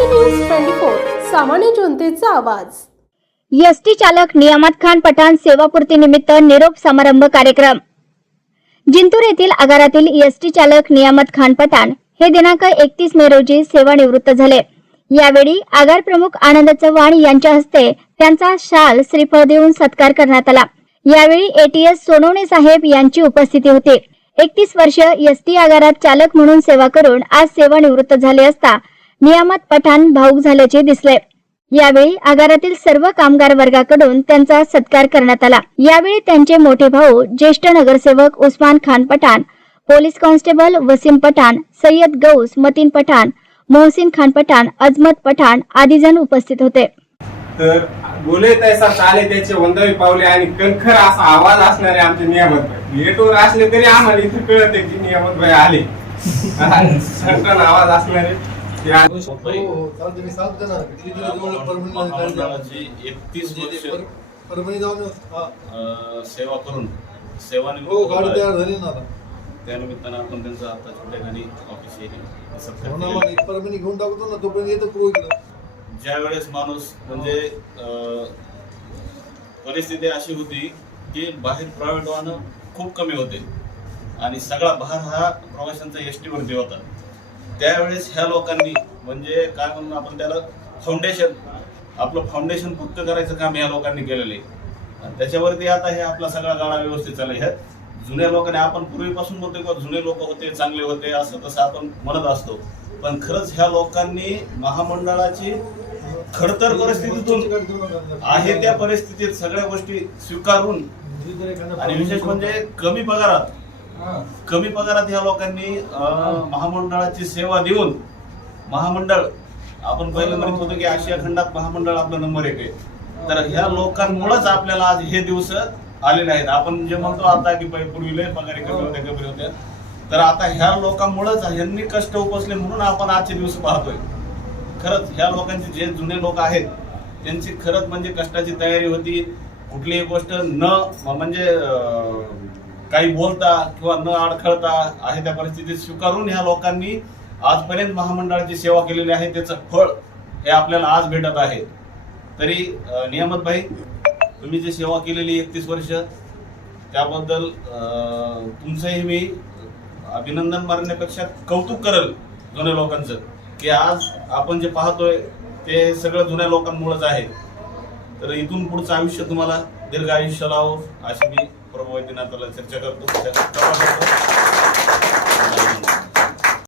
Maharashtra news 24 सामान्य जनतेचा आवाज। एसटी चालक नियामत खान पठाण सेवापूर्ती निमित्त निरोप समारंभ कार्यक्रम। जिंतूर येथील आगारातील एसटी चालक नियामत खान पठाण हे दिनांक 31 मे रोजी सेवानिवृत्त झाले। यावेळी आगार प्रमुख आनंद चव्हाण यांच्या हस्ते त्यांचा शाल श्रीफळ देऊन सत्कार करण्यात आला। यावेळी एटीएस सोनवणे साहेब यांची उपस्थिती होती। 31 वर्ष एसटी आगारात चालक म्हणून सेवा करून आज सेवानिवृत्त झाले असता नियामत पठाण भावुक झाल्याचे दिसले। यावेळी आगारातील सर्व कामगार वर्गाकडून त्यांचा सत्कार करण्यात आला। यावेळी त्यांचे मोठे भाऊ ज्येष्ठ नगरसेवक उस्मान खान पठाण, पोलीस कॉन्स्टेबल वसीम पठाण, सय्यद गौस मतीन पठाण, मोहसिन खान पठाण, अजमत पठाण आदी जण उपस्थित होते। तर बोले तैसा चाले त्याचे वंदवी पावले आणि कणखर असा आवाज असणारे आमचे नियामत भाई गेटवर असले तरी आम्हाला इथे कळत आहे की नियामत भाई आले। सटकन आवाज असणारे सेवा करून सेवानिवृत्त त्यानिमित्तानं आपण त्यांचं आता छोट्या घरी ऑफिस घेऊन टाकतो ना तोपर्यंत ज्या वेळेस माणूस म्हणजे परिस्थिती अशी होती की बाहेर प्रायव्हेट वाहनं खूप कमी होते आणि सगळा भार हा प्रवाशांचा एसटी वरती होता। त्यावेळेस ह्या लोकांनी म्हणजे काय म्हणून आपण त्याला आपलं फाउंडेशन पक्क करायचं काम ह्या लोकांनी केलेलं आहे आणि त्याच्यावरती आता हे आपला सगळा गाडा व्यवस्थित चालला। ह्या जुन्या लोकांनी आपण पूर्वीपासून बोलतो की जुने लोक होते चांगले होते असं तसं आपण म्हणत असतो, पण खरंच ह्या लोकांनी महामंडळाची खडतर परिस्थितीतून आहे त्या परिस्थितीत सगळ्या गोष्टी स्वीकारून आणि विशेष म्हणजे कमी पगारात ह्या लोकांनी महामंडळाची सेवा देऊन महामंडळ आपण पहिलं म्हणत होतो की आशिया खंडात महामंडळ आपला नंबर 1 आहे। तर ह्या लोकांमुळेच आपल्याला आज हे दिवस आलेले आहेत। आपण जे म्हणतो आता की पूर्वी लय पगारी कमी होत्या तर आता ह्या लोकांमुळेच ह्यांनी कष्ट उपसले म्हणून आपण आजचे दिवस पाहतोय। खरंच ह्या लोकांचे जे जुने लोक आहेत त्यांची खरंच म्हणजे कष्टाची तयारी होती। कुठलीही गोष्ट न म्हणजे काही बोलता किंवा न अडखळता आहे त्या परिस्थितीत स्वीकारून ह्या लोकांनी आजपर्यंत महामंडळाची सेवा केलेली आहे, त्याचं फळ हे आपल्याला आज भेटत आहे। तरी नियामत भाई तुम्ही जी सेवा केलेली 31 वर्ष त्याबद्दल तुमचंही मी अभिनंदन मारण्यापेक्षा कौतुक करेल जुन्या लोकांचं की आज आपण जे पाहतोय ते सगळं जुन्या लोकांमुळेच आहे। तर इथून पुढचं आयुष्य तुम्हाला दीर्घ आयुष्य लावो अशी मी प्रभू वैद्यनाथाला चर्चा करतो।